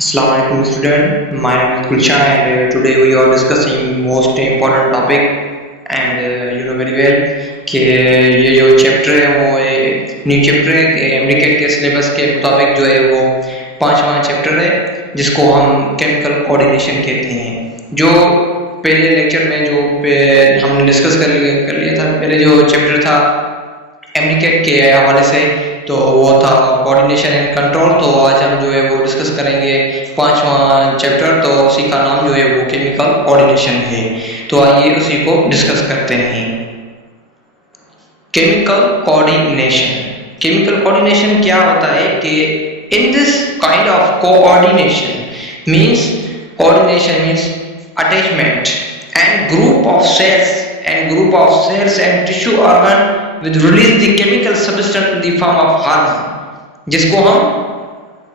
Assalamu alaikum student, my name is Gulshan and today we are discussing most important topic and you know very well कि ये जो chapter है वो new chapter है कि MDCAT के सिलेबस के मुताबिक जो है वो पांचवा चैप्टर है जिसको हम केमिकल कोऑर्डिनेशन कहते हैं। जो पहले लेक्चर में जो हम डिस्कस कर लिया था, पहले जो चैप्टर था एमडीकेट के हवाले से तो वो था कोऑर्डिनेशन एंड कंट्रोल। तो आज हम जो है वो डिस्कस करेंगे पांचवा चैप्टर, तो उसी का नाम जो है वो केमिकल कोऑर्डिनेशन है। तो आइए उसी को डिस्कस करते हैं। केमिकल कोऑर्डिनेशन क्या होता है कि in this kind of coordination means attachment and group of cells and tissue organ with release the chemical substance in the form of hormone, जिसको हम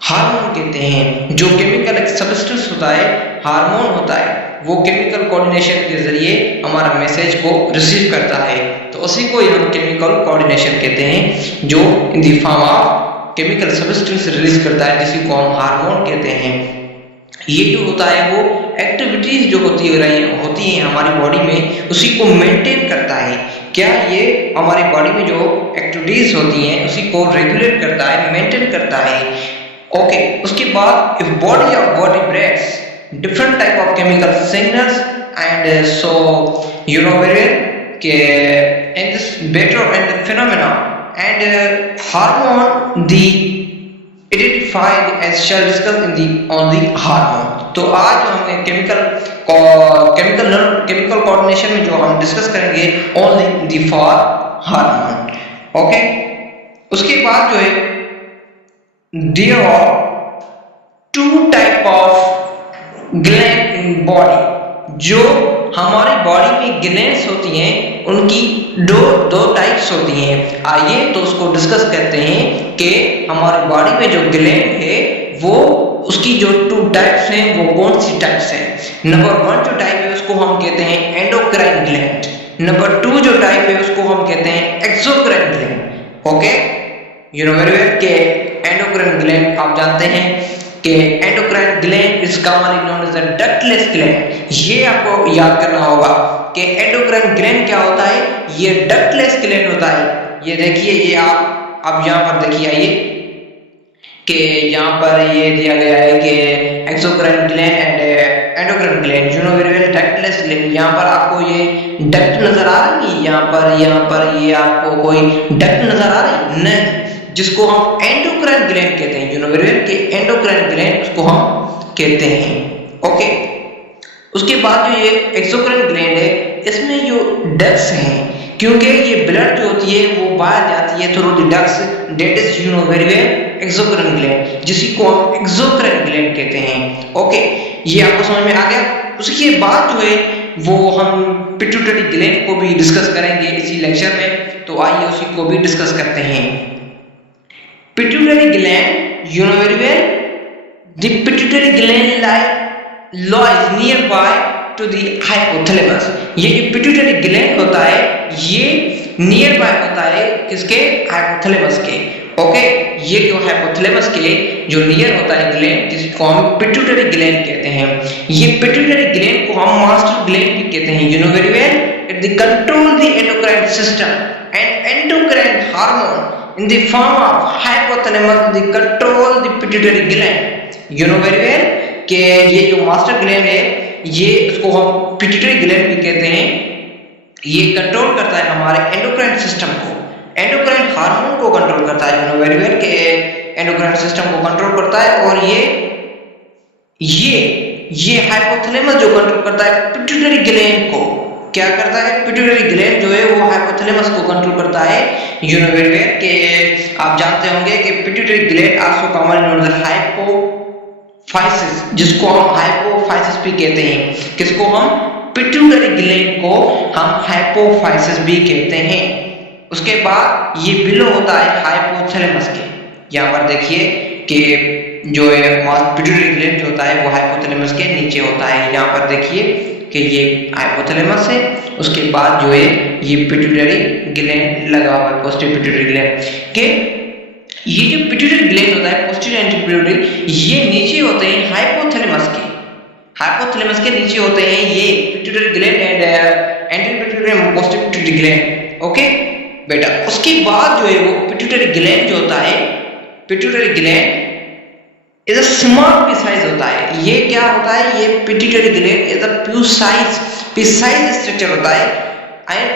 हार्मोन कहते हैं। जो केमिकल सब्सटेंस होता है, हार्मोन होता है, वो केमिकल कोऑर्डिनेशन के जरिए हमारा मैसेज को रिसीव करता है। तो उसी को हम केमिकल कोऑर्डिनेशन कहते हैं, जो in the form of chemical substance release करता है, जिसी को हम हार्मोन कहते हैं। ये जो होता है वो एक्टिविटीज जो होती हैं हमारी बॉडी में, उसी को मेंटेन करता है। क्या ये हमारी बॉडी में जो एक्टिविटीज होती हैं उसी को रेगुलेट करता है, मेंटेन करता है। ओके, उसके बाद if body of vertebrates different type of chemical signals and so you know very well के in this better and the phenomena and hormone the identified as shall discuss in the on the hormone। तो आज हमने chemical coordination में जो हम discuss करेंगे only the for hormone। Okay, उसके बाद जो है there are two type of gland in body। जो हमारी बॉडी में ग्लैंड्स होती हैं उनकी दो टाइप्स होती हैं। आइए तो उसको डिस्कस करते हैं कि हमारी बॉडी में जो ग्लैंड है वो उसकी जो टू टाइप्स हैं वो कौन सी टाइप्स हैं। नंबर 1 जो टाइप है उसको हम कहते हैं एंडोक्राइन ग्लैंड। नंबर 2 जो टाइप है उसको हम कहते हैं exocrine gland. Okay, you know very well कि एंडोक्राइन ग्लैंड आप जानते हैं कि endocrine gland is commonly known as the ductless gland. ये आपको याद करना होगा कि एंडोक्राइन ग्लैंड क्या होता है, ये डक्टलेस ग्लैंड होता है। ये देखिए, ये आप यहाँ पर देखिए, आइए कि यहाँ पर ये दिया गया है कि exocrine gland and endocrine gland, you know very well ductless gland. यहाँ पर आपको ये डक्ट नजर आ रही है, यहाँ पर ये आपको कोई डक्ट नजर आ रही नहीं, जिसको हम एंडोक्राइन ग्लैंड कहते हैं। यू नो वेरी वेल कि एंडोक्राइन ग्लैंड उसको हम कहते हैं। ओके, उसके बाद जो ये एक्सोक्राइन ग्लैंड है इसमें जो डक्ट्स हैं, क्योंकि ये ब्लड जो होती है वो बाहर जाती है through the ducts, that is you know very well exocrine gland, जिसी को हम एक्सोक्राइन ग्लैंड कहते हैं। ओके, ये आपको समझ में आ गया। उसके बाद जो है वो हम पिट्यूटरी ग्लैंड को भी डिस्कस करेंगे इसी लेक्चर में। तो आइए उसी को भी डिस्कस करते हैं। Pituitary gland, you know very well, the pituitary gland lies nearby to the hypothalamus। ये जो पिट्यूटरी ग्लैंड होता है ये नियरबाई होता है किसके, हाइपोथैलेमस के। ओके, ये जो हाइपोथैलेमस के जो नियर होता है ग्लैंड, जिसको हम पिट्यूटरी ग्लैंड कहते हैं। ये पिट्यूटरी ग्लैंड को हम मास्टर ग्लैंड भी कहते हैं। you know very well, it control the endocrine system and endocrine hormone in the form of hypothalamus the control the pituitary gland। you know very well कि ये जो मास्टर ग्लैंड है ये इसको हम पिट्यूटरी ग्लैंड भी कहते हैं। ये कंट्रोल करता है हमारे एंडोक्राइन सिस्टम को, एंडोक्राइन हार्मोन को कंट्रोल करता है। you know very well कि एंडोक्राइन सिस्टम को कंट्रोल करता है। और ये हाइपोथैलेमस जो कंट्रोल करता है पिट्यूटरी ग्लैंड को, क्या करता है, पिट्यूटरी ग्लैंड जो है वो हाइपोथैलेमस को कंट्रोल करता है। यू नो वेरी वेल कि आप जानते होंगे कि pituitary gland also commonly known as hypophysis, जिसको हम हाइपोफाइसिस भी कहते हैं। किसको हम, पिट्यूटरी ग्लैंड को हम हाइपोफाइसिस भी कहते हैं। उसके बाद ये बिलो होता है हाइपोथैलेमस के। यहाँ पर देखिए कि जो है पिट्यूटरी ग्लैंड जो होता है वो हाइपोथैलेमस के नीचे होता है। यहाँ पर देखिए कि ये हाइपोथैलेमस है, उसके बाद जो है ये पिट्यूटरी ग्लैंड लगा हुआ है, पोस्टीरियर पिट्यूटरी ग्लैंड के। ये जो पिट्यूटरी ग्लैंड होता है पोस्टीरियर एंटी पिट्यूटरी, ये नीचे होते हैं हाइपोथैलेमस के नीचे होते हैं ये pituitary gland and anterior pituitary and posterior pituitary gland. Okay बेटा, उसके बाद जो है वो पिट्यूटरी ग्लैंड जो होता है, pituitary gland is a small P size होता है। ये क्या होता है, ये pituitary gland is a P size structure होता है एंड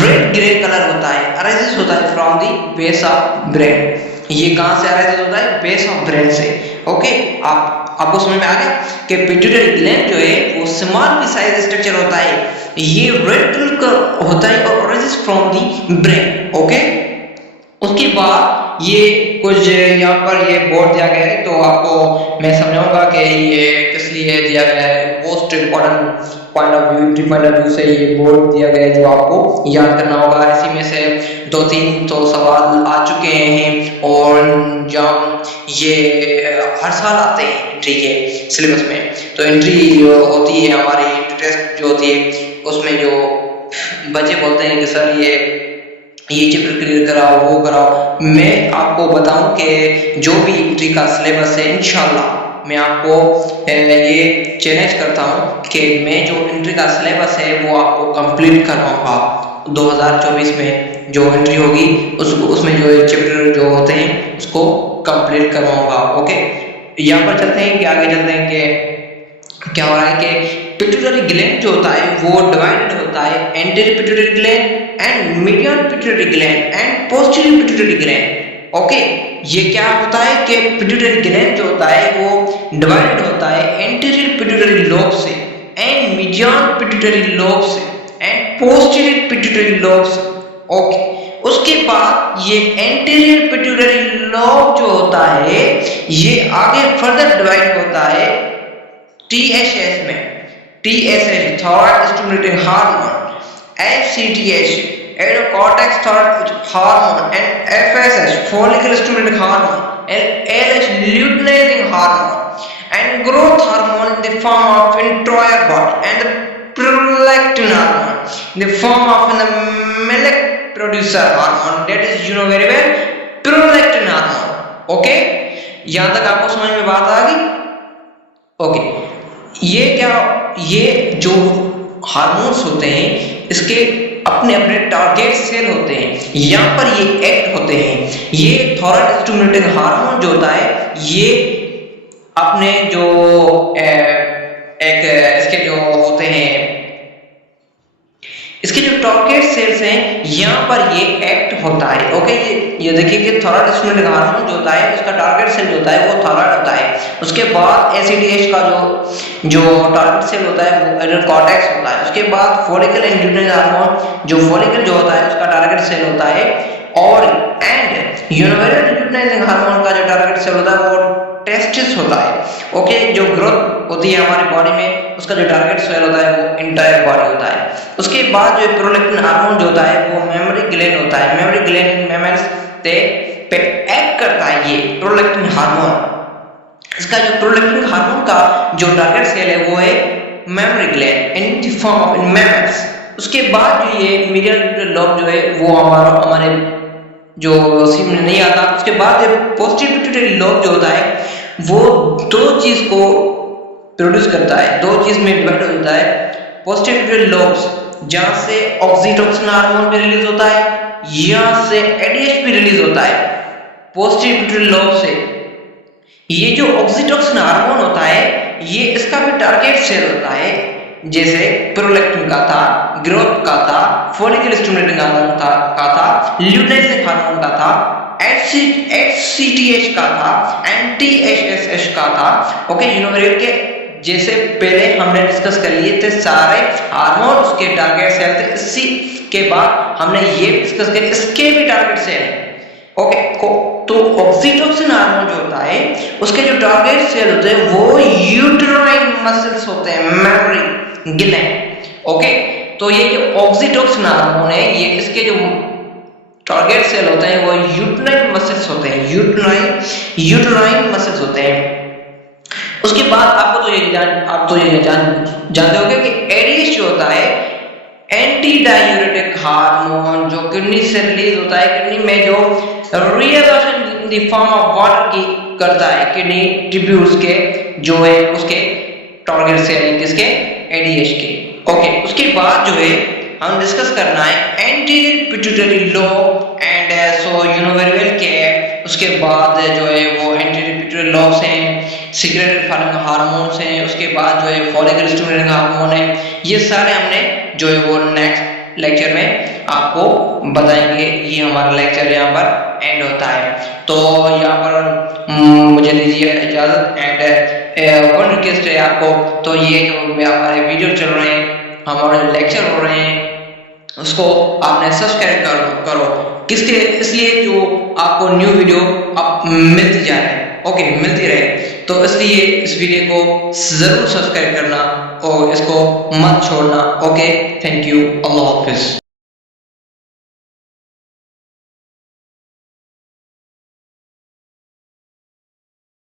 रेड ग्रे कलर होता है, अराइजेस होता है from the base of brain. ये कहां से अराइजेस होता है, बेस ऑफ ब्रेन से। ओके, आपको समझ में आ गया कि पिट्यूटरी ग्लैंड जो है वो स्मॉल पी साइज स्ट्रक्चर होता है, ये रेड कलर का होता है और arises from the brain. Okay, उसके बाद ये कुछ यहाँ पर ये बोर्ड दिया गया है, तो आपको मैं समझाऊंगा कि ये किस लिए दिया गया है। Most important point of view से ये बोर्ड दिया गया है जो आपको याद करना होगा। इसी में से 2-3 तो सवाल आ चुके हैं और जब ये हर साल आते हैं एंट्री के सिलेबस में, तो एंट्री होती है हमारी टेस्ट जो होती है, उसमें जो बच्चे बोलते हैं कि सर ये चैप्टर क्लियर कराओ, वो कराओ। मैं आपको बताऊं कि जो भी एंट्री का सिलेबस है इंशाल्लाह मैं आपको ये चैलेंज करता हूं कि मैं जो एंट्री का सिलेबस है वो आपको कंप्लीट करवाऊंगा 2024 में। जो एंट्री होगी उसमें जो चैप्टर जो होते हैं उसको कंप्लीट करवाऊंगा। ओके, यहाँ पर चलते हैं कि आगे चलते हैं कि क्या हो रहा है कि पिट्यूटरी ग्लैंड जो होता है वो डिवाइडेड होता है anterior pituitary gland and median pituitary gland and posterior pituitary gland. Okay, ये क्या होता है कि पिट्यूटरी ग्लैंड जो होता है वो डिवाइडेड होता है एंटीरियर पिट्यूटरी लोब से एंड मीडियन पिट्यूटरी लोब से एंड पोस्टीरियर पिट्यूटरी लोब से। ओके, उसके बाद ये एंटीरियर पिट्यूटरी लोब जो होता है ये आगे फर्दर डिवाइड होता है TSH में, TSH thyroid stimulating hormone, FCTH adrenocortex thyroid hormone and FSH follicle stimulating hormone and LH luteinizing hormone and growth hormone in the form of introirbot and the prolactin hormone in the form of the milk producer hormone, that is you know very well prolactin hormone। Okay, यहां तक आपको समझ में बात आ गई। Okay, ये जो hormones होते हैं इसके अपने अपने टारगेट सेल होते हैं, यहाँ पर ये एक्ट होते हैं। ये थायराइड स्टिमुलेटिंग हार्मोन जो होता है ये अपने जो इसके जो होते हैं, इसके जो टारगेट सेल्स हैं यहाँ पर ये एक्ट होता है। ओके, ये देखिए कि थायराइड स्टिमुलेटिंग हार्मोन जो होता है उसका टारगेट सेल जो होता है वो थायराइड होता है। उसके बाद ACTH का जो टारगेट सेल होता है वो एडोकॉर्टेक्स होता है। उसके बाद फॉलिकल एंड ल्यूटिनाइजिंग हार्मोन जो फॉलिकल जो होता है उसका टारगेट सेल होता है, और एंड यूनिवेरिएंट ल्यूटिनाइजिंग हार्मोन का जो टारगेट सेल होता है वो टेस्टिस होता है। ओके, जो ग्रोथ होती है हमारी बॉडी में उसका जो टारगेट सेल होता है वो इंटायर बॉडी होता है। उसके बाद जो प्रोलैक्टिन हार्मोन जो होता है वो मेमोरी ग्लैंड होता है। मेमोरी ग्लैंड मेमल्स पे एक्ट करता है ये प्रोलैक्टिन हार्मोन। इसका जो प्रोलैक्टिन हार्मोन का जो टारगेट सेल है वो है memory gland in the form of mammals. उसके बाद जो ये मीडियल लोब जो है वो हमारे जो सीन में नहीं आता। उसके बाद ये पोस्टीरियर पिट्यूटरी लोब जो होता है वो दो चीज को प्रोड्यूस करता है, दो चीज में डिवाइड होता है। पोस्टीरियर पिट्यूटरी लोब्स जहां से ऑक्सीटोसिन हार्मोन भी रिलीज होता है, यहां से ADH भी रिलीज होता है पोस्टीरियर पिट्यूटरी लोब से। ये जो ऑक्सीटोसिन हार्मोन होता है ये इसका भी टारगेट सेल होता है, जैसे प्रोलैक्टिन का था, ग्रोथ का था, फॉलिकल स्टिमुलेटिंग हार्मोन का था, ल्यूटिनाइजिंग हार्मोन का था, HCTH का था, TSH का था। ओके, यूनिवर्सल के जैसे पहले हमने डिस्कस कर लिए थे सारे हार्मोन उसके टारगेट सेल थे। इसी के बाद हमने ये डिस्कस किया इसके भी टारगेट सेल है। ओके, तो ऑक्सीटोसिन हार्मोन जो होता है उसके जो टारगेट सेल होते हैं वो यूटेराइन मसल्स होते हैं, मेमोरी ग्लैंड। ओके, तो ये जो ऑक्सीटोसिन हार्मोन है ये इसके जो टारगेट सेल होते हैं वो यूटेराइन मसल्स होते हैं, यूटेराइन मसल्स होते हैं। उसके बाद आप तो ये जानते होंगे कि ADH जो होता है एंटी डायूरेटिक हार्मोन जो किडनी से रिलीज होता है, किडनी में जो reabsorption in the form of water की करता है, किडनी ट्यूब्यूल्स के जो है उसके टारगेट से यानी किसके एडीएच के। ओके, उसके बाद जो है हम डिस्कस करना है anterior pituitary lobe and so you know very well क्या है। उसके बाद जो है वो एंटीरियर पिट्यूटरी लोब्स हैं, सिक्रेटरी हार्मोन्स हैं, उसके बाद जो है फॉलिकल स्टिमुलेटिंग हार्मोन है। ये सारे हमने जो है वो नेक्स्ट लेक्चर में आपको बताएंगे। ये हमारा लेक्चर यहाँ पर एंड होता है। तो यहाँ पर मुझे दीजिए इजाजत एंड वन रिक्वेस्ट है आपको, तो ये जो हमारे वीडियो चल रहे हैं, हमारे लेक्चर हो रहे हैं, उसको आपने सब्सक्राइब करो किसके, इसलिए जो आपको न्यू वीडियो आप मिलती जा रहे हैं, ओके मिलती रहे, तो इसलिए इस वीडियो को जरूर सब्सक्राइब करना और इसको मत छोड़ना। Okay, thank you, Allah Hafiz.